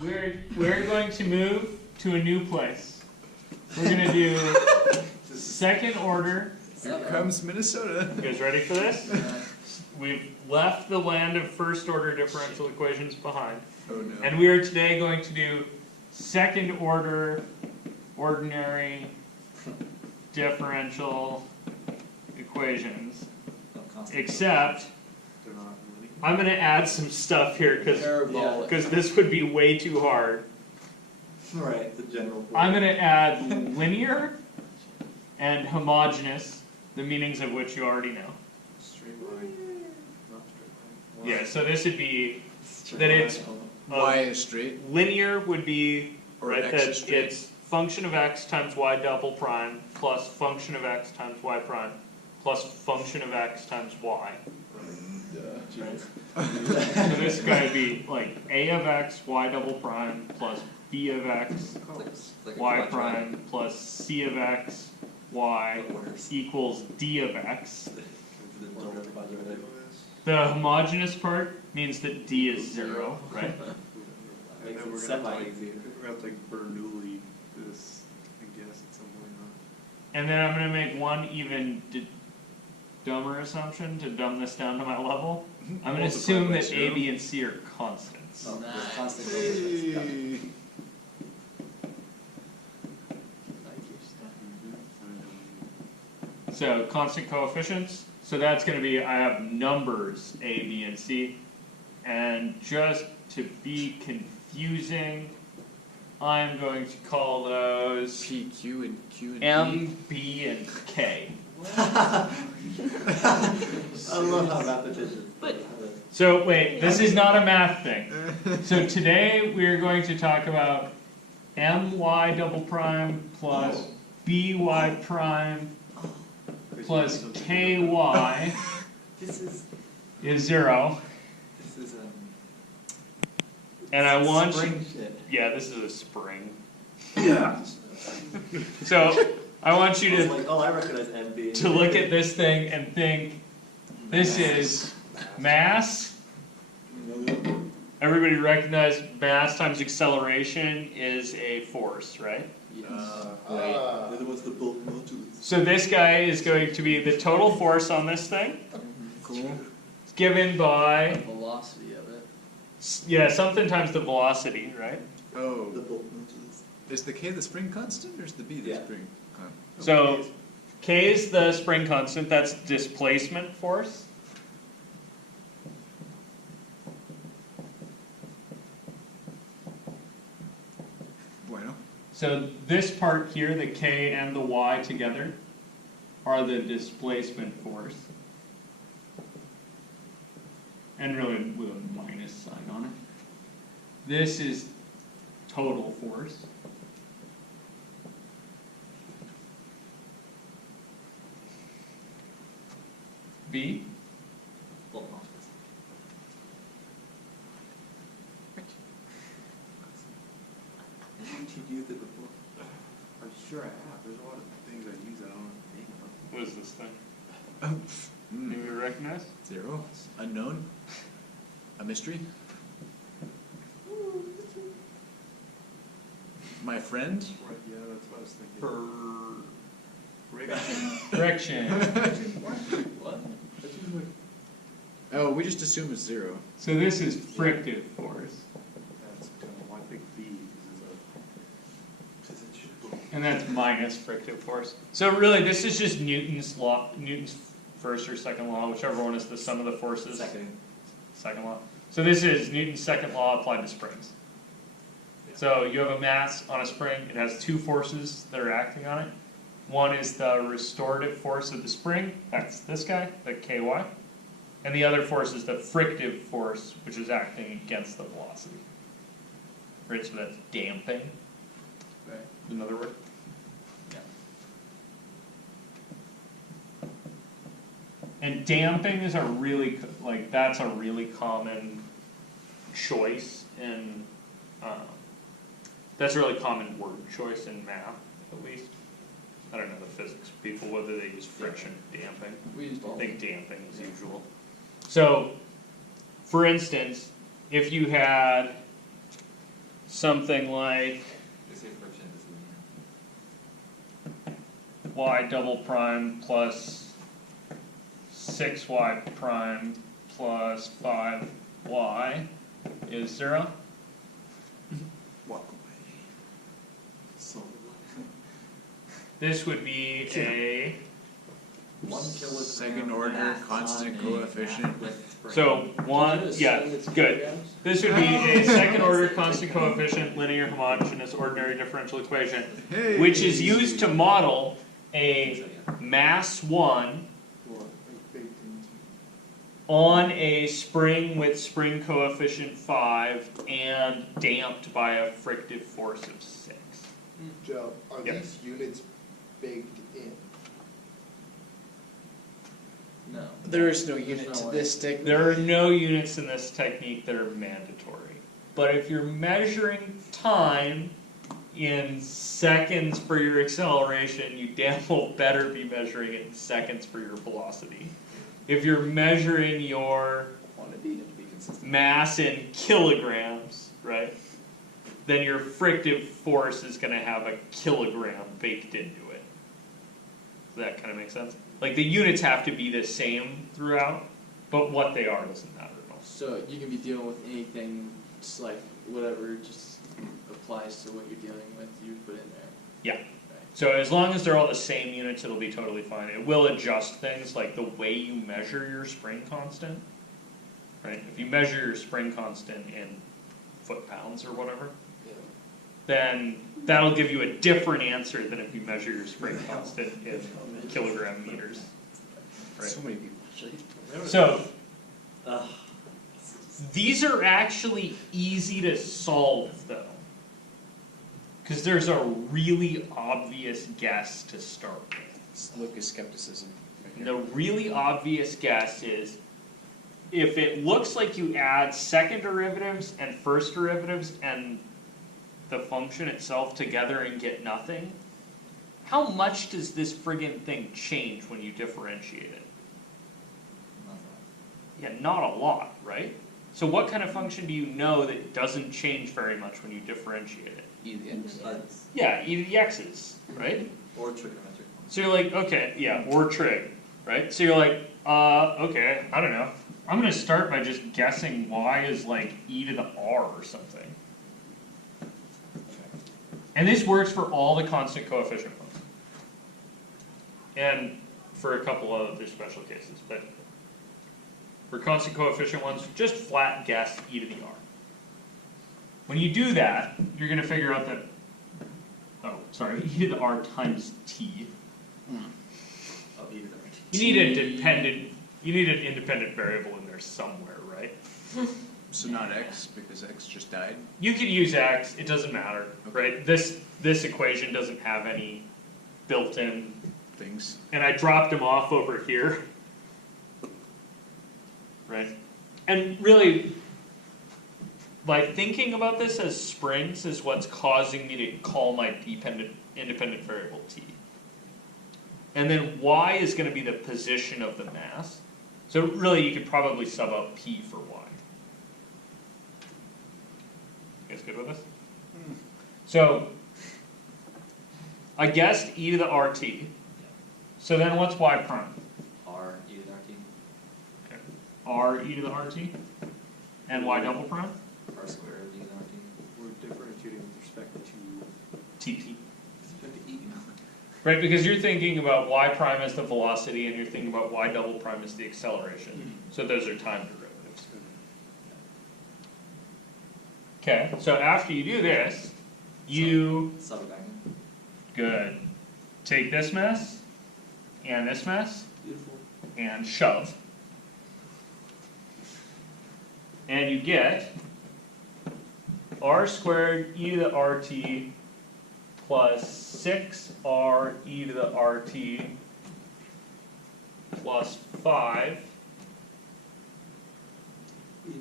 We're going to move to a new place. We're going to do second order. Here comes Minnesota. You guys ready for this? We've left the land of first order differential equations behind. Oh no. And we are today going to do second order ordinary differential equations. Except I'm going to add some stuff here because this would be way too hard. Right, the general. I'm going to add linear and homogeneous, the meanings of which you already know. Straight line. Not straight line. Yeah, so this would be that it's Y is straight. linear would be Or right X that is straight. it's function of x times y double prime plus function of x times y prime plus function of x times y. So this guy would be like a of x y double prime plus b of x y prime plus c of x y equals d of x. The homogeneous part means that d is 0, right? Makes it semi-easy. We're going to like Bernoulli this, I guess, at some point. And then I'm going to make one even dumber assumption to dumb this down to my level. I'm going to assume that a, b, and c are constants. Oh, Nice. constant Hey. So constant coefficients. So that's going to be, I have numbers a, b, and c. And just to be confusing, I'm going to call those P, Q, and Q and M, B, and K. I love how repetition. So wait, this is not a math thing. So today we are going to talk about my double prime plus by prime plus ky This is 0. is And I want you, spring shit. yeah, this is a spring. Yeah. So I want you I was to like, oh, I recognize MB. to look at this thing and think, this is mass. Everybody recognize mass times acceleration is a force, right? What's the bulk modulus? So this guy is going to be the total force on this thing. Cool. It's given by, Velocity of it. yeah, something times the velocity, right? Oh. The bulk modulus. Is the K the spring constant or is the B the Yeah. spring constant? So K is the spring constant, that's displacement force. Bueno. So this part here, the K and the Y together, are the displacement force. And really with a minus sign on it. This is total force. B. Bulk modulus. You've used it before. I'm sure I have. There's a lot of things I use that I don't know the name of. What is this thing? Mm. Anybody recognize? 0. Unknown. A mystery. My friend. Right, yeah, that's what I was thinking. Friction. What? That's usually, Oh, we just assume it's 0. So this is frictive force. that's kind of why I think B is And that's minus frictive force. So really, this is just Newton's law, Newton's first or second law, whichever one is the sum of the forces. Second law. So this is Newton's second law applied to springs. So you have a mass on a spring. It has two forces that are acting on it. One is the restorative force of the spring. That's this guy, the Ky. And the other force is the frictive force, which is acting against the velocity. Right, so that's damping. Right. Another word. And damping is a really, like, that's a really common choice in, that's a really common word choice in math, at least. I don't know the physics people, whether they use friction, damping. We used I all. think damping is usual. So, for instance, if you had something like They say friction is linear. y double prime plus 6y prime plus 5y is 0. Walk away. So, This would be a, 1 kilogram. Second order mass constant on a coefficient. lift spring. so one, yeah, good. This would be a second order constant coefficient linear homogeneous ordinary differential equation, Hey. which is used to model a mass 1 What, like baked into. on a spring with spring coefficient 5 and damped by a frictive force of 6. Joe, are Yep. these units baked in? No. There is no There's unit no to way. this technique. There are no units in this technique that are mandatory. But if you're measuring time in seconds for your acceleration, you damn well better be measuring it in seconds for your velocity. If you're measuring your Quantity and to be consistent. mass in kilograms, right, then your frictive force is going to have a kilogram baked into it. Does that kind of make sense? Like the units have to be the same throughout, but what they are doesn't matter at all. So you can be dealing with anything, just like whatever just applies to what you're dealing with, you put in there. Yeah. Right. So as long as they're all the same units, it'll be totally fine. It will adjust things like the way you measure your spring constant, right? If you measure your spring constant in foot-pounds or whatever, then that'll give you a different answer than if you measure your spring constant in kilogram meters. Right. So many people. So these are actually easy to solve though, because there's a really obvious guess to start with. It's Lucas skepticism. Right The really obvious guess is if it looks like you add second derivatives and first derivatives and the function itself together and get nothing, how much does this friggin' thing change when you differentiate it? Yeah, not a lot, right? So what kind of function do you know that doesn't change very much when you differentiate it? E to the X. Yeah, e to the x's, right? Or trigonometric. So you're like, okay, yeah, or trig, right? So you're like, okay, I don't know. I'm gonna start by just guessing y is like e to the r or something. And this works for all the constant coefficient ones. And for a couple of other special cases, but for constant coefficient ones, just flat guess e to the r. When you do that, you're gonna figure out that, oh, sorry, e to the r times t. Oh, e to the right. You need an independent variable in there somewhere, right? So not X, because X just died. You could use x, it doesn't matter, right? This equation doesn't have any built-in, Things. and I dropped them off over here, right? And really, by thinking about this as springs is what's causing me to call my independent variable t. And then y is going to be the position of the mass. So really, you could probably sub out p for y. You guys good with this? So I guessed e to the rt. So then what's y prime? R, e to the RT. Okay. R e to the rt. And y double prime? R squared, e to the RT. We're differentiating with respect to. Tt. Respect to e. Right, because you're thinking about y prime as the velocity and you're thinking about y double prime as the acceleration. So those are time derivatives. Okay, so after you do this, you, Sub it back in. good, take this mess and this mess Beautiful. and shove. And you get r squared e to the rt plus 6r e to the rt plus 5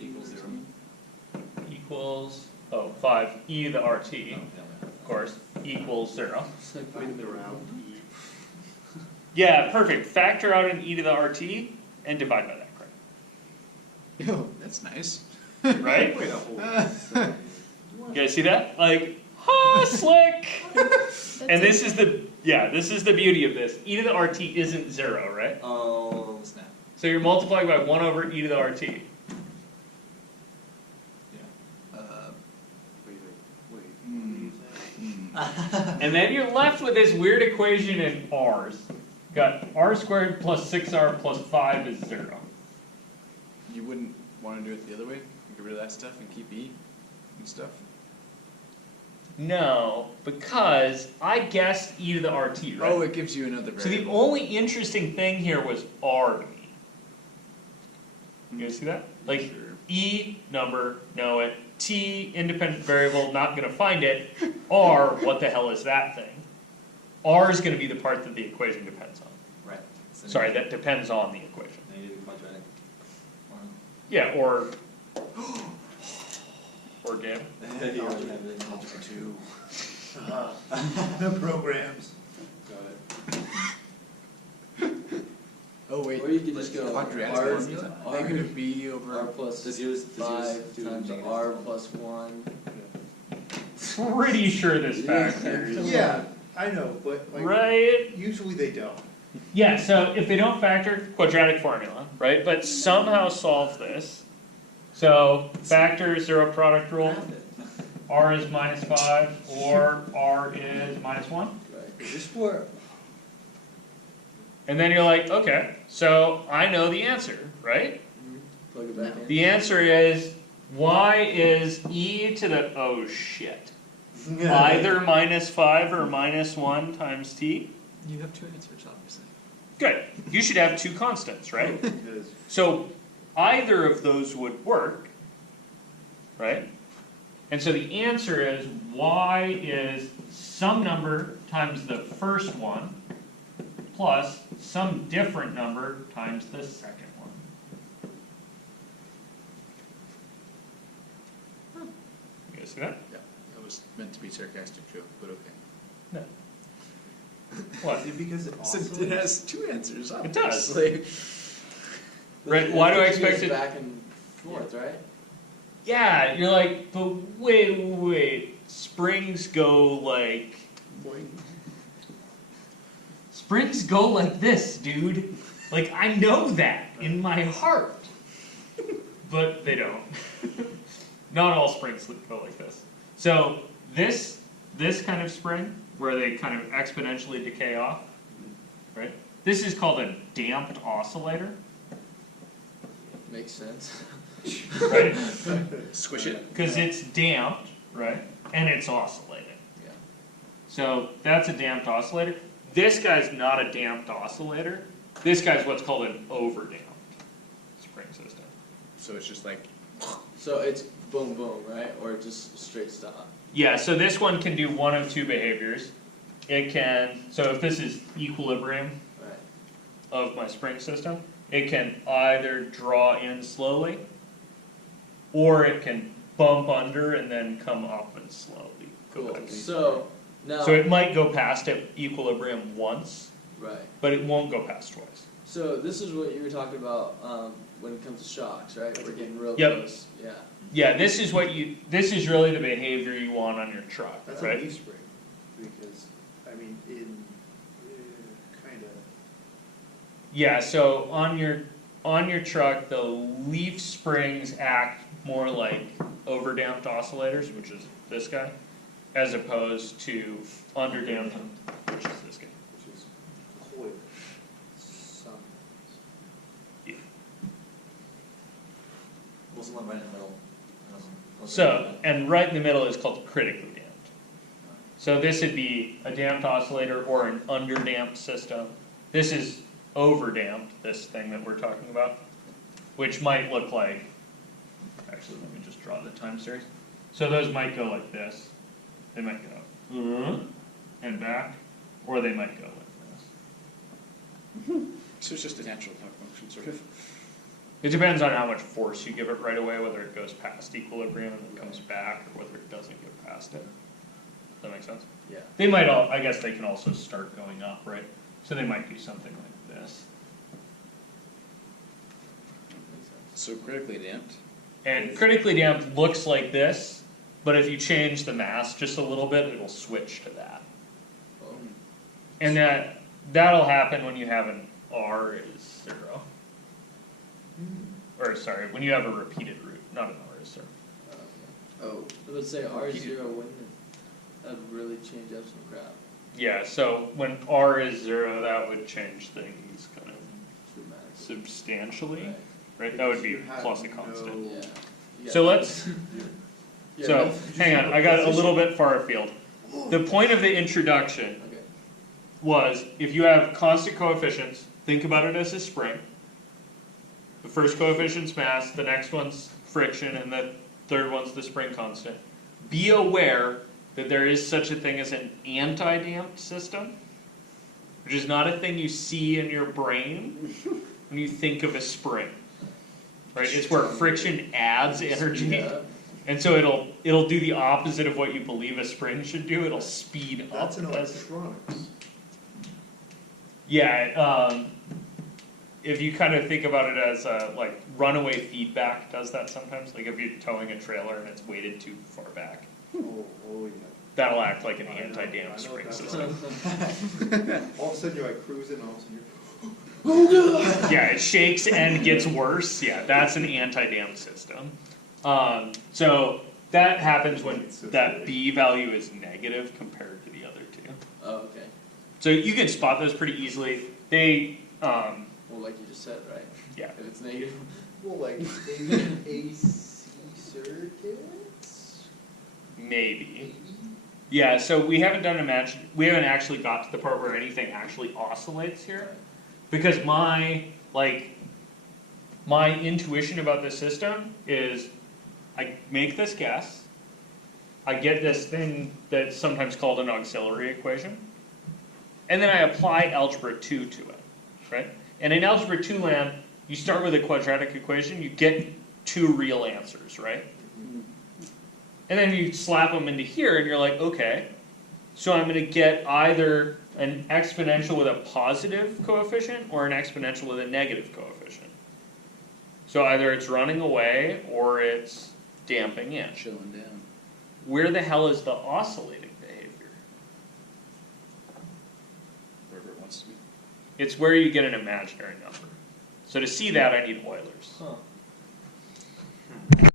Equals 0. equals, 5 e to the rt, Oh, yeah, of course, equals 0. It's like Find the round e. Yeah, perfect. Factor out an e to the rt and divide by that, Yo, that's nice. right? Wait a whole. You guys see that? Like, ha, slick! And this is the beauty of this. E to the RT isn't 0, right? Oh, snap. So you're multiplying by 1 over e to the RT. And then you're left with this weird equation in r's. Got r squared plus 6r plus 5 is 0. You wouldn't want to do it the other way? Get rid of that stuff and keep E and stuff? No, because I guessed e to the RT, right? Oh, it gives you another So the variable. only interesting thing here was r to me. You guys see that? Like, Sure. e, number, know it. T, independent variable, not going to find it. R, what the hell is that thing? R is going to be the part that the equation depends on. Right. So Sorry, now- that depends on the equation. Now you do the quadratic one. Yeah, or gamma. Algebra 2. Programs. Got it. Oh wait, Or you could just go quadratic R- formula? R- Negative B over... R plus Does yours 5 do times negative? R plus 1. Pretty sure this factors. Yeah, I know, but like, Right? usually they don't. Yeah, so if they don't factor, quadratic formula, right? But somehow solve this. So factor zero product rule. R is minus 5 or R is minus 1. Right. Is this where, And then you're like, okay, so I know the answer, right? Plug it back in. The answer is y is e to the, oh shit. Either minus 5 or minus 1 times t. You have two answers, obviously. Good. You should have two constants, right? because So either of those would work, right? And so the answer is y is some number times the first one plus some different number times the second one. You guys see that? Yeah, that was meant to be sarcastic joke, but okay. No. What? is it because it So also it has two answers, It does. obviously. Right, why do I think expect it's it- back and forth, right? Yeah, you're like, but wait. Springs go like... Springs go like this, dude. Like, I know that in my heart. But they don't. Not all springs go like this. So, this kind of spring, where they kind of exponentially decay off, right? This is called a damped oscillator, Makes sense. right? Squish it. Because it's damped, right? And it's oscillating. Yeah. So that's a damped oscillator. This guy's not a damped oscillator. This guy's what's called an overdamped spring system. So it's just like, So it's boom boom, right? Or just straight stop. Yeah, so this one can do one of two behaviors. It can, so if this is equilibrium Right. of my spring system, it can either draw in slowly, or it can bump under and then come up and slowly go Cool. back. So now So it might go past equilibrium once, right. but it won't go past twice. So this is what you were talking about when it comes to shocks, right? We're getting real Yep. close. Yeah. Yeah, this is really the behavior you want on your truck, that's a right? leaf spring, because, I mean, in, kinda, Yeah, so on your truck, the leaf springs act more like overdamped oscillators, which is this guy, as opposed to underdamped, which is this guy. which is coil, some. What's the one right in the middle? So, and right in the middle is called critically damped. So this would be a damped oscillator or an underdamped system. This is overdamped, this thing that we're talking about, which might look like, actually let me just draw the time series. So those might go like this. They might go and back, or they might go like this. so it's just a natural talk function, sort of. It depends on how much force you give it right away, whether it goes past equilibrium and then comes back, or whether it doesn't go past it. Does that make sense? Yeah. They might all, I guess they can also start going up, right? So they might do something like this. Makes sense. So critically damped. And critically damped looks like this, but if you change the mass just a little bit, it'll switch to that. Oh, And that'll happen when you have an R is 0. Or sorry, when you have a repeated root, not an R is 0. oh, I would say R0 wouldn't that really change up some crap. Yeah, so when R is 0, that would change things kind of Dramatically. substantially, Right. right? That would be You have plus a constant. no- Yeah. You So got- let's, Yeah, so that's- hang on, I got a little bit far afield. The point of the introduction Okay. was if you have constant coefficients, think about it as a spring. The first coefficient's mass, the next one's friction, and the third one's the spring constant. Be aware that there is such a thing as an anti-damped system, which is not a thing you see in your brain when you think of a spring. Right? It's where friction adds energy. Yeah. And so it'll do the opposite of what you believe a spring should do. It'll speed up. That's in as- electronics. Yeah, if you kind of think about it as like runaway feedback does that sometimes. Like if you're towing a trailer and it's weighted too far back, Oh, yeah. that'll act like an I know- I anti-damp know spring that's system. All of a sudden you're like cruising, all of a sudden you're, Yeah, it shakes and gets worse. Yeah, that's an anti-damp system. So that happens when that B value is negative compared to the other two. Oh, okay. So you can spot those pretty easily. They, Well, like you just said, right? yeah. If it's negative. well, like maybe AC circuits? Maybe. Yeah, so we haven't actually got to the part where anything actually oscillates here. Because my intuition about this system is I make this guess, I get this thing that's sometimes called an auxiliary equation, and then I apply algebra 2 to it, right? And in algebra 2 land, you start with a quadratic equation, you get 2 real answers, right? And then you slap them into here and you're like, okay, so I'm going to get either an exponential with a positive coefficient or an exponential with a negative coefficient. So either it's running away or it's damping in. Chilling down. Where the hell is the oscillating behavior? Wherever it wants to be. It's where you get an imaginary number. So to see that, I need Euler's. Huh.